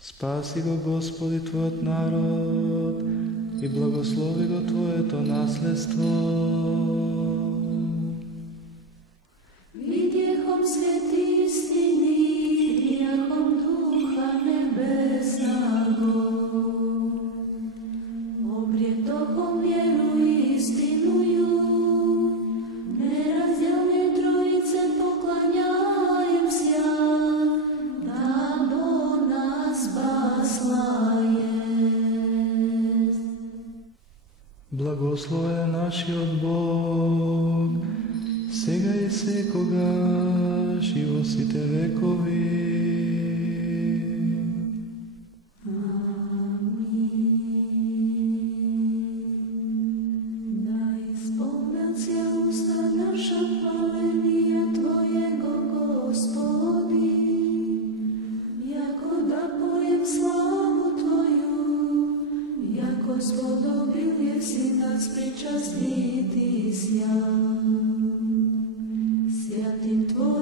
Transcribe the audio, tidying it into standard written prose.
Спаси го, Господи, Твојот народ и благослови го Твоето наследство. Видјехом свети истини, видјехом Духа Небеснаго, обретохом веру и истинују, неразделне Троице покланяем ся, да до нас спасла ест. Благословен нашиот Бог, сега и секогаш и во сите векови. Да исполнат се уста наша хваленија Твоего, Господи, јако да поем славу Твоју, јако сподобил си нас причастити ся. Святим Твојим